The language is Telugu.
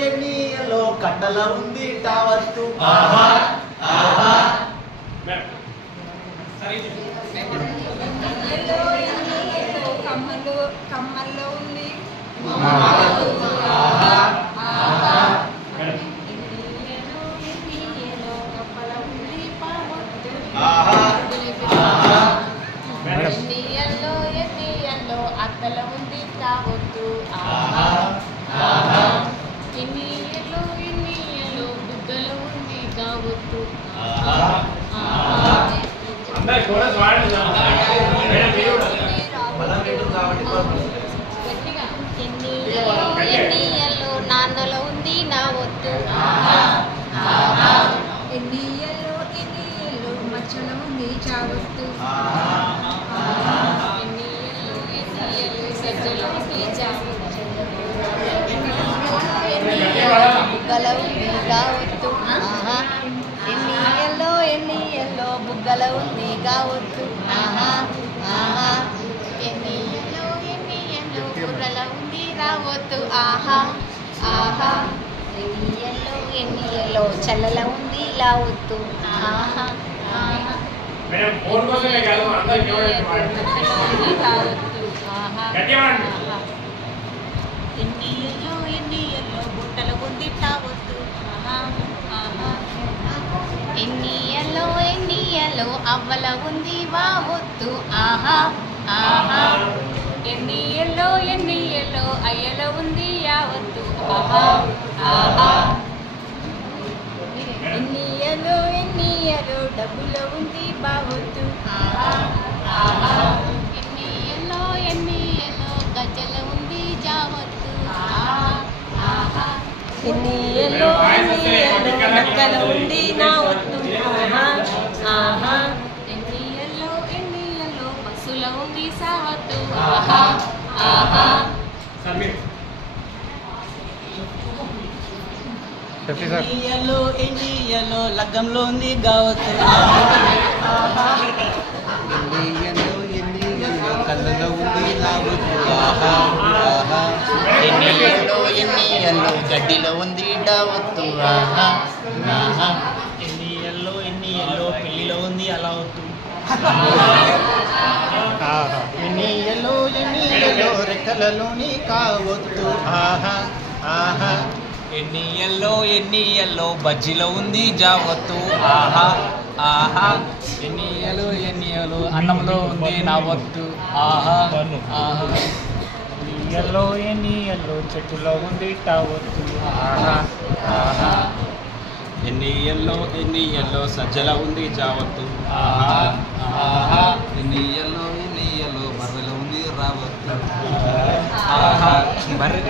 ఎన్ని ఎల్లో కట్టల ఉంది టావత్తు కమ్మల్లో ఉంది ఎన్నియల్లో అత్తల ఉంది తావొద్దు ఎన్నియల్లో బుగ్గల ఉంది కావద్దు ఎన్నియల్లో నాన్నల ఉంది నా వద్దు ఎన్నియల్లో మచ్చల ఉంది చావద్దు ఎన్నియల్లో సజ్జల ఉంది చావద్దు బుగ్గల ఉంది కావద్దు ఎన్నియల్లో బుగ్గల ఉంది కావద్దు ఎన్నియల్లో బుర్రల ఉంది రావద్దు ఎన్నియల్లో చల్లల ఉంది లావద్దు ఎన్నియల్లో బుట్టల ఉంది తావద్దు ఎన్నియల్లో అవ్వల ఉంది వావద్దు ఎన్నియల్లో అయ్యల ఉంది యావద్దు ఎన్నియల్లో డబ్బుల ఉంది బావద్దు ఎన్నియల్లో గజ్జల ఉంది జావద్దు ఎన్నియల్లో నక్కల ఉంది నా వద్దు ఎన్నియల్లో బస్సుల ఉంది సావద్దు ఎన్నియల్లో లగ్గంలో ఉంది కావచ్చు ఎన్నియల్లో కళ్ళలో ఉంది లావద్దు ఎన్నియల్లో గడ్డిలో ఉంది డావద్దు ఎన్నియల్లో పెళ్లిలో ఉంది అలా వద్దు ఎన్నియల్లో రెక్కలలోని కావద్దు ఎన్నియల్లో బజ్జీలో ఉంది జావత్తు ఎన్నియలు అన్నంలో ఉంది నా వత్తు ఎన్నియల్లో చెట్టులో ఉంది టావత్తు ఎన్నియల్లో సజ్జల ఉంది జావత్తు ఎన్నియల్లో బర్రెలో ఉంది రావత్తు బర్రె